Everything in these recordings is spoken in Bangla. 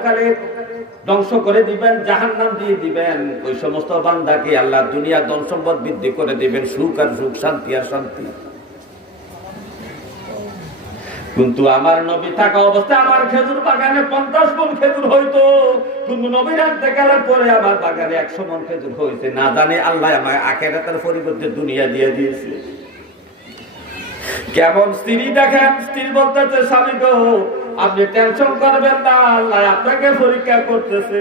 পরকালে ধ্বংস করে দিবেন, জাহান্নাম দিয়ে দিবেন। ওই সমস্ত বান্দাকে আল্লাহ দুনিয়া ধন সম্পদ বৃদ্ধি করে দিবেন, সুখ আর সুখ, শান্তি আর শান্তি। কিন্তু আমার নবী থাকা অবস্থায় আমার খেজুর বাগানে 50 মণ খেজুর হইতো, কিন্তু নবীর ইন্তেকালের পরে আমার বাগানে 100 মণ খেজুর হয়েছে। না জানি আল্লাহ আমায় আখিরাতের পরিবর্তে দুনিয়া দিয়ে দিয়েছে। কেমন স্ত্রী দেখেন, স্ত্রী বলতেছে স্বামী গো আপনি টেনশন করবেন না, আল্লাহ আপনাকে পরীক্ষা করতেছে।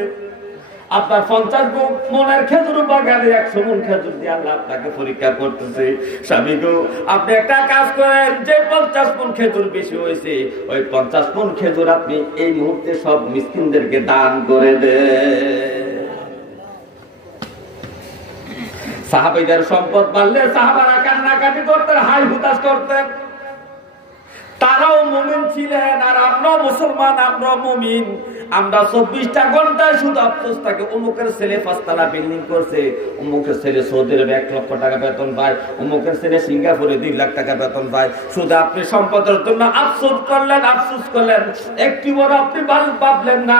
আপনার 50 মণের খেজুর বাগানে 100 মণ খেজুর দিয়ে আল্লাহ আপনাকে পরীক্ষা করতেছে। স্বামী গো আপনি একটা কাজ করেন, যে 50 মণ খেজুর বেশি হয়েছে ওই 50 মণ খেজুর আপনি এই মুহূর্তে সব মিসকিনদেরকে দান করে দেন। সাহাবীদের সম্পদ বাড়লে সাহাবারা কান্নাকাটি করতেন, হাই হুতাশ করতেন। তারাও মুমিন ছিলেন, আর আমরাও মুসলমান, আমরাও মুমিন। আমরা 24টা ঘন্টায় শুধু আফসোস থাকে, অমুকের ছেলে 5 তলা বিল্ডিং করছে, অমুকের ছেলে সৌদি আরবে 1 লক্ষ টাকা বেতন পায়, অমুকের ছেলে সিঙ্গাপুরে 2 লাখ টাকা বেতন পায়। শুধু আপনি সম্পদের জন্য আফসোস করলেন, আফসোস করলেন, একটি বড় আপনি ভাবলেন না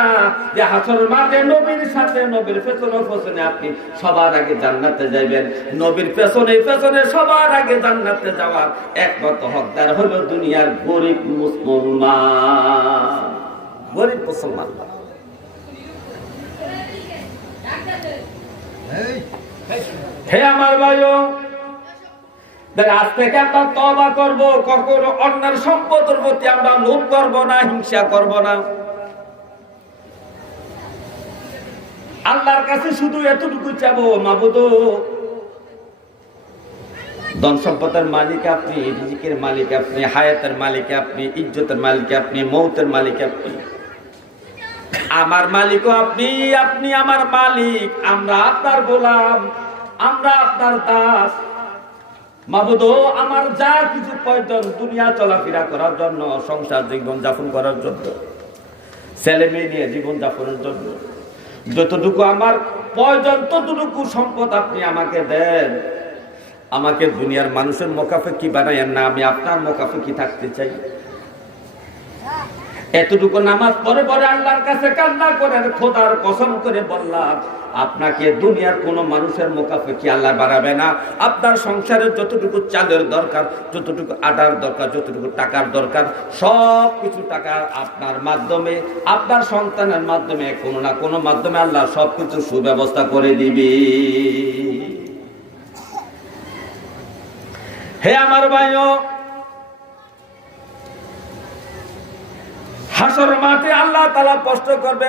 যে হাসরের মাঠে নবীর সাথে, নবীর পেছনে আপনি সবার আগে জান্নাতে যাবেন। নবীর পেছনে সবার আগে জান্নাতে যাওয়ার একমাত্র হকদার হলো দুনিয়ার গরিব মুসলমান, গরিব মুসলমান। হে আমার ভাইও, আজ থেকে আমরা তওবা করব, কখনো অন্যের সম্পদের প্রতি আমরা লোভ করব না, হিংসা করব না। আল্লাহর কাছে শুধু এতটুকু চাবো, মাবুদ ধন সম্পদের মালিক আপনি, রিজিকের মালিক আপনি, হায়াতের মালিক আপনি, ইজ্জতের মালিক আপনি, মৌতের মালিক আপনি, আমার মালিকও আপনি, আপনি আমার মালিক। আমরা আপনার গোলাম, আমরা আপনার দাস। মাবুদ আমার যা কিছু প্রয়োজন দুনিয়া চলাফেরা করার জন্য, সংসার জীবন যাপন করার জন্য, ছেলে মেয়ে নিয়ে জীবন যাপনের জন্য যতটুকু আমার প্রয়োজন ততটুকু সম্পদ আপনি আমাকে দেন। আমাকে দুনিয়ার মানুষের মোকাফেকি বানায়েন না, আমি আপনার মোকাফেকি থাকতে চাই। এতটুকু নামাজ পরে পরে আল্লাহর কাছে কান্না করেন, খোদার কসম করে বললাম আপনাকে দুনিয়ার কোন মানুষের মোকাফেকি আল্লাহ বাড়াবে না। আপনার সংসারের যতটুকু চালের দরকার, যতটুকু আটার দরকার, যতটুকু টাকার দরকার, সব কিছু টাকা আপনার মাধ্যমে, আপনার সন্তানের মাধ্যমে, কোনো না কোনো মাধ্যমে আল্লাহ সবকিছু সুব্যবস্থা করে দিবি। হে আমার ভাইও, হাসর মাঠে আল্লাহ তাআলা প্রশ্ন করবে।